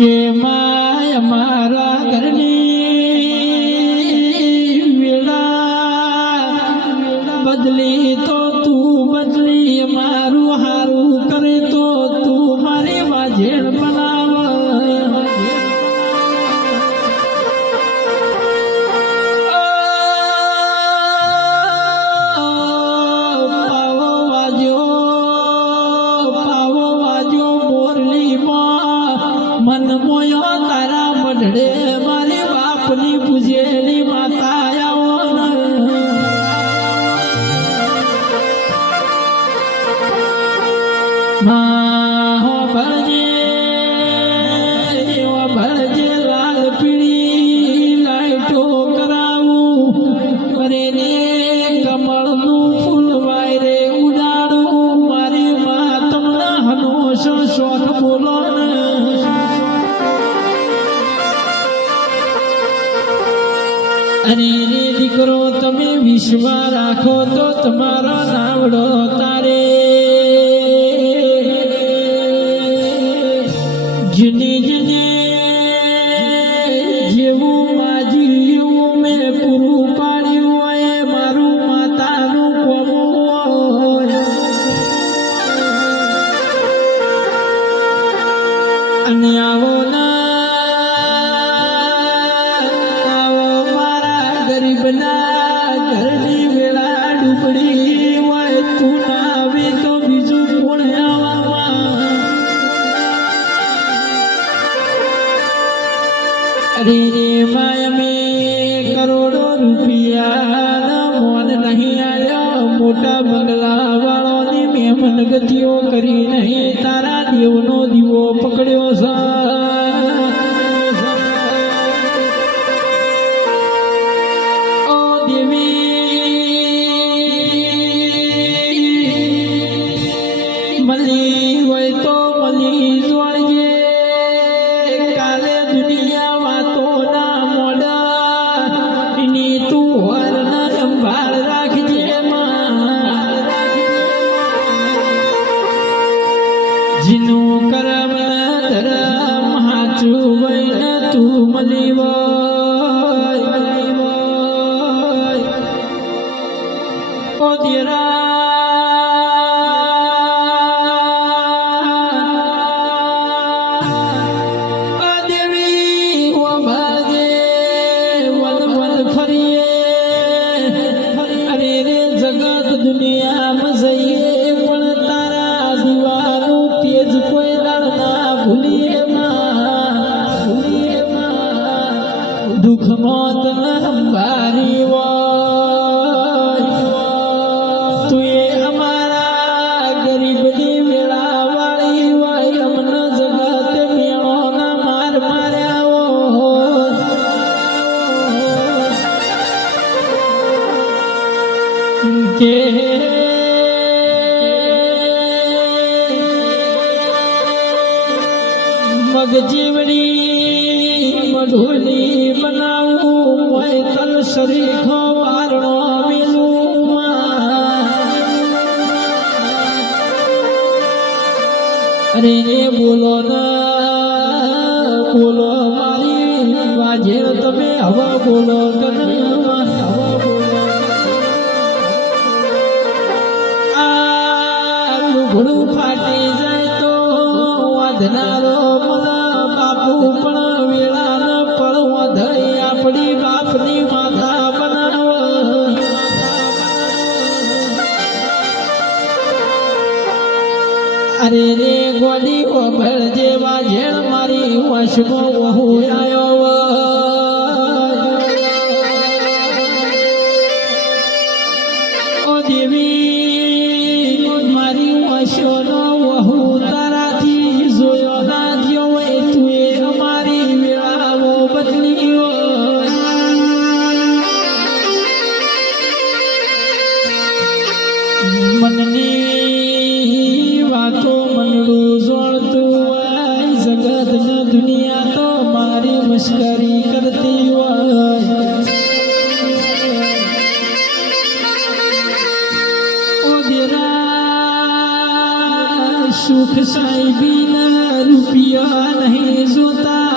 કે માય અમારા ઘરની વેળા બદલી તો તું બદલી મારું હારું કરે તો તું મારી વાજેણ બનાવ મન મોયો તારા મઢડે મારી બાપની પૂજેલી માતા આવો ભળજે લાલ પીળી લાઈટો કરાવું અરે ને કમળનું ફૂલ વાયરે ઉડાડું મારી મા તમને હનોશો શોખ બોલો ને અને રે દીકરો તમે વિશ્વા રાખો તો તમારો નાવડો તારે જને જને જેવું માજી એવું મેં પૂરું પાડ્યું હોય મારું માતાનું કોમું હોય અને આવો ગરીબના ઘરની વેળા ડૂબડી હોય તું ના આવે તો બીજું કોણ આવવામાં અરે રે માય મેં કરોડો રૂપિયા મોન નહીં આવ્યો મોટા બંગલા વાળોની મેં મનગતિઓ કરી નહીં તારા દેવનો દીવો પકડ્યો છે મલી હોય તો મલી જોડજે કાલે દુનિયા વાતો ના મોડા એની તું હર ના સંભાળ રાખજે જીનું કરમ ધરમ હાચું હોય તું મલી હોય ઓ દેરા દુનિયામાં જઈએ પણ તારા દીવાનું તેજ કોઈ દાળ ના ભૂલીએ દુઃખમાં તને અંબારી હોય તું એ અમારા ગરીબની વેળા વાળી હોય અમને જગત મેળો ના માર માર્યા કે મગજીવડી મઢોલી બનાવું મોય તલ શરીખો વારણો મેલું અરે રે બોલો ના બોલો મારી વાજે તમે હવા બોલો હવા બોલો ઘોડું ફાટી જાય તો વાધનારો મને બાપુ પણ વેળા ન પડવો ધઈ આપણી બાપની માતા બનાવો અરે રે ગોડી ઓભળ જેવા ઝેણ મારી વશમાં વહુ આવ્યો ઓ દેવી મારી વશોનો વહુ તારાથી જોયો ના જ્યો હોય તું એ અમારી વેળાઓ બદલી મનની વાતો મનડું જોડતું હોય જગત ને દુનિયા તો મારી મશ્કરી કરતી હોય ઓ દેરા સુખ સાહેબી રૂપિયા નહીં જોતા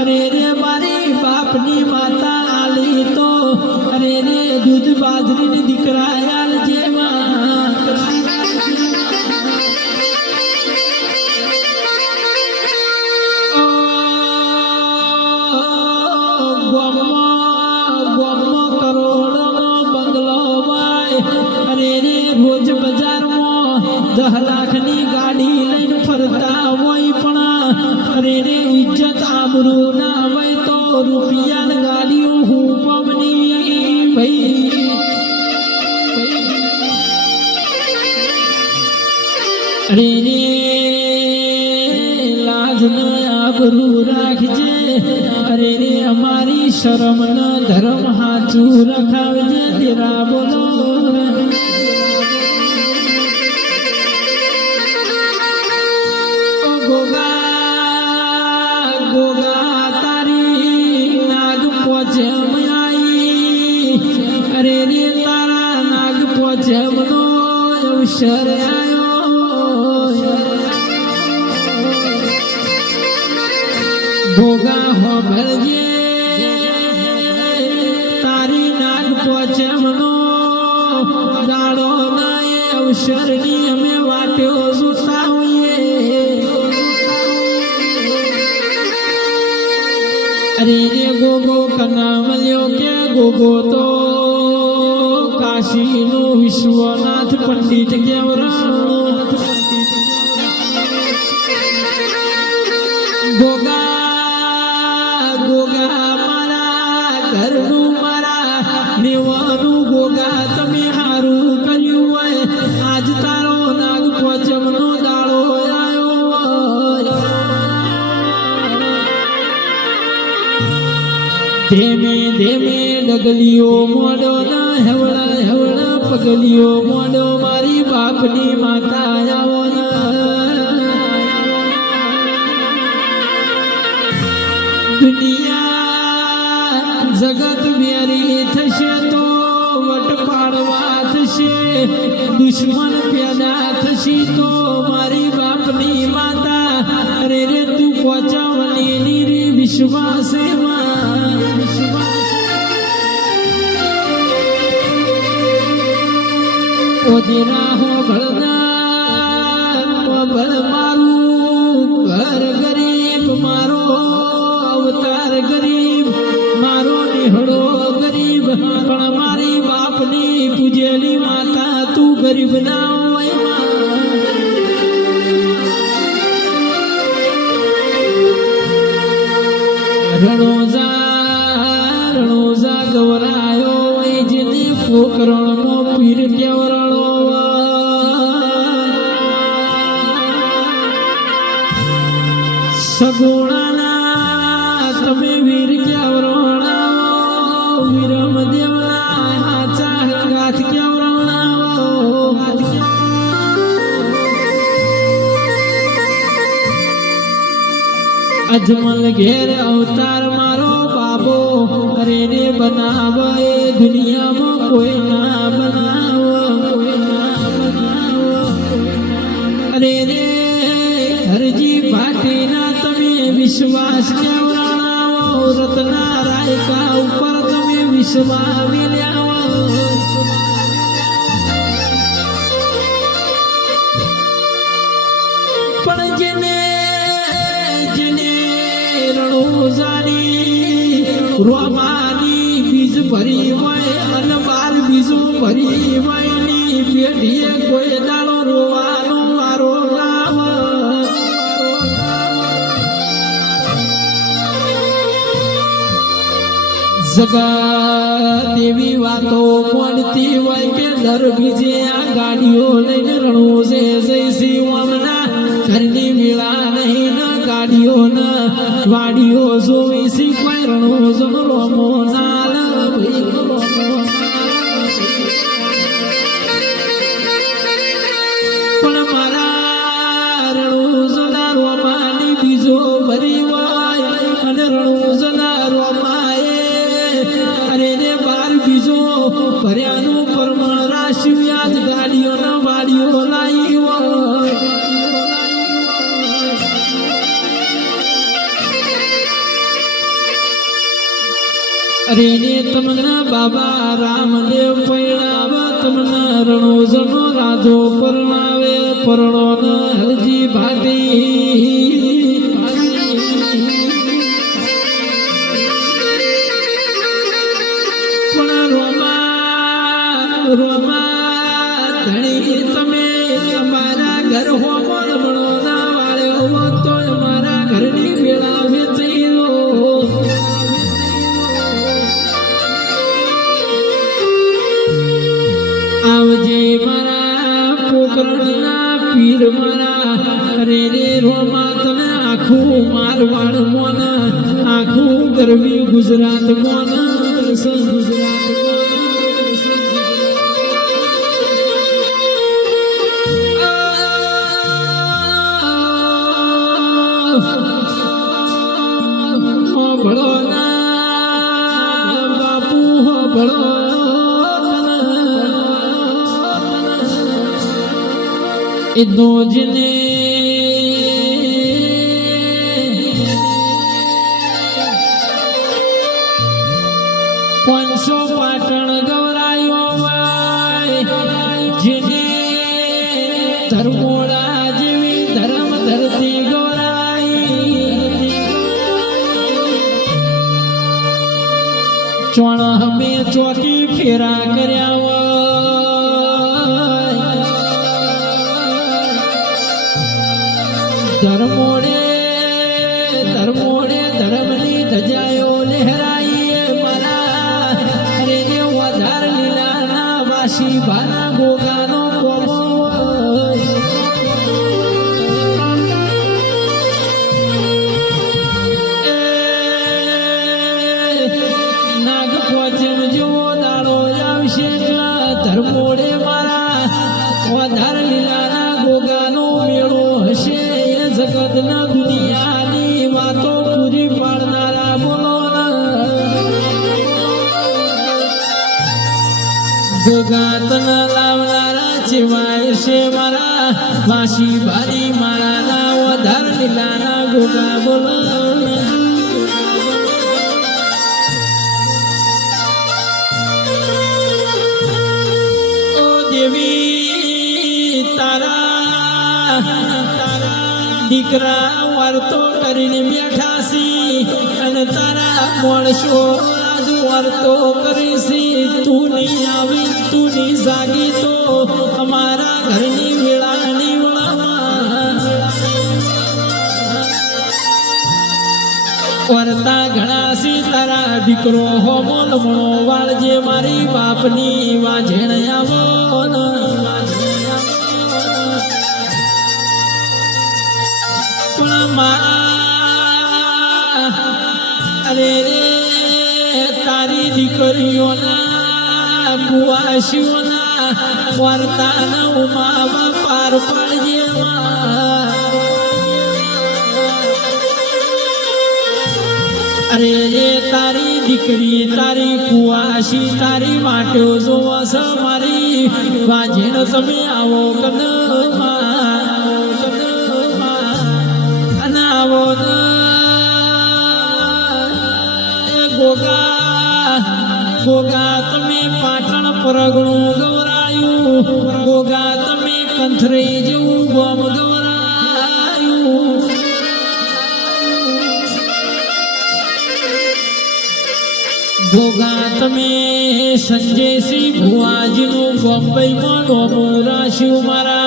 અરે રે મારી બાપની માતા આલી તો અરે રે દૂધ બાજરીની દીકરા આલ જેવા રોજ બજારમાં 10 લાખની ગાડી લઈને ફરતા હોય પણ અરે રે ઇજ્જત આબરૂ ના હોય તો રૂપિયા ગાડીઓ હું પમની ભાઈ અરે રે લાજ ન આબરૂ રાખજે અરે રે અમારી શરમ ન ધર્મ હાચું રખાવજે તેરા બોલો ગોગા તારી નાગ પોચમ આઈ અરે રે તારા નાગ પોચમ નો અવસર આયો ગોગા હોભળજે તારી નાગ પોચમ નો દાડો ના એ અવસર ની અમે વાટ્યો જોતા હોઈએ અરે રે ગોગો કના મળ્યો કે ગોગો તો કાશીનો વિશ્વનાથ પંડિત કેવરાણો ગોગા મારા ઘરનું મારા મેવાનું ગોગા તમે હારું કર્યું હોય આજ તારો નાગ પોચમનો દાડો આવ્યો હોય ધીમે ધીમે ડગલીઓ મોડો ના હેવડા હેવડા પગલીઓ મોડો મારી બાપની માતા આવો દુનિયા જગત વેરી થશે તો વટ પાડવા થશે દુશ્મન પેદા થશે તો મારી બાપની માતા અરે રે તું પહોંચાવની નીરી વિશ્વાસેમાં ઓદીરા હો ભળદાર ભળ મારું ઘર ગરીબ મારો અવતાર ગરીબ મારો નિહળો ગરીબ પણ મારી બાપની પૂજેલી માતા તું ગરીબ ના હોય રણોજા ગવરાયો હોય જેને પોકરણનો પીર કેવરાળો સગુણાના તમે વીર કેવરાળાઓ વીરમ દેવના હાચા ગાથ કેવરાળાઓ અજમલ ઘેર અવતાર મારો બાબો અરે રે બનાવે દુનિયામાં કોઈ ના બનાવે અરે રે હરજી ભાટીના તમે વિશ્વાસ કેવરાણાઓ રત્ના રાયકા ઉપર તમે વિશ્વાસ મેલ્યા પણ જેને રણોજાની રોમાની બીજ ભરી હોય અને 12 બીજો ભરી હોય ની પેઢીએ કોઈ દાડો રોવાનો મારો લાવ જગત એવી વાતો મળતી હોય કે દર બીજે આ ગાડીઓ લઈને રણોજે જઈશી હમણાં ઘરની મેળા નહીં ના ગાડીઓ ના વાડીઓ જોઈશી કોઈ રણોજો રોમો નાલ પણ મારા રણોજના રોમાની બીજો ભરી હોય અને રણોજના રોમાએ અરે રે 12 બીજો ભર્યાનું પરમણ રાશિ આજ ગાડીઓના વાડીઓ લાવી હોય બાબા રામદેવ પૈણાવા તમને રણોજનો રાધો પરણાવે પરણો ન હરજી ભાટી પણ રોમા ધણી તમે અમારા ઘર હોમો રમણો ના વાળ્યો હો તો અમારા ઘરની વેળા વેચાઈ આવજે મારા પોકરણના પીર મારા રે રે રોમા તને આખું મારવાડ મોન આખું ગરમી ગુજરાત મોન ગુજરાત ભળો ના બાપુ ભળો इदो जिने 500 पाटण गौरायो जिने धर्मोड़ा जेवी धर्म धरती गौराई चौण हमें चौकी फेरा कर्या धर्मोड़े धर्मोड़े धर्मनी धजायो लहराई मरा रे रे वधार लीला ना वासी भाना गोगानो कोमो नाग पोचम जो दाड़ो आवशे धर्मोड़े मारा वधार लीला ना गोगानो मेळो हशे जगत ना दुनियानी वातो पूरी पाडनारा बोलो गोगात न लावनारा चिवाय शे मारा वाशी भारी मारा ना वधार लीलाना गोगा बोलो ओ देवी तारा દીકરા વાર્તો કરીને બેઠા છી અને તારા માણસો આજુ વાર્તો કરીશી તું નહીં આવી તું નહીં જાગી તો અમારા ઘરની વેળાની વળામાં વાર્તા ઘણા છી તારા દીકરો હોમો લમણો વાળજે મારી બાપની વાંઝેણ આવો अरे रे तारी दीकरीओना बुआशीओना वार्ताना उमावा पार पाडजे अरे रे तारी दीकरी तारी कुआशी तारी माट्यो जोवस मारी वाजेण तमे आवो कनमा अनावो गोगा गोगा तमे पाटण परगणु गौरायु गोगा तमे कंथरे जेवू गोम गौरायु गोगा तमे संजय श्री भुवाजीनु बॉम्बई में नोमो राश्यु मारा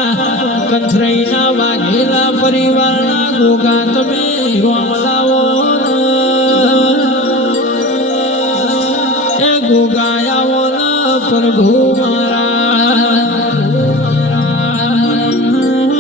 कंथरेना वाघेला परिवारना गोगा तमे रोमलावो गोगाया प्रभु मारा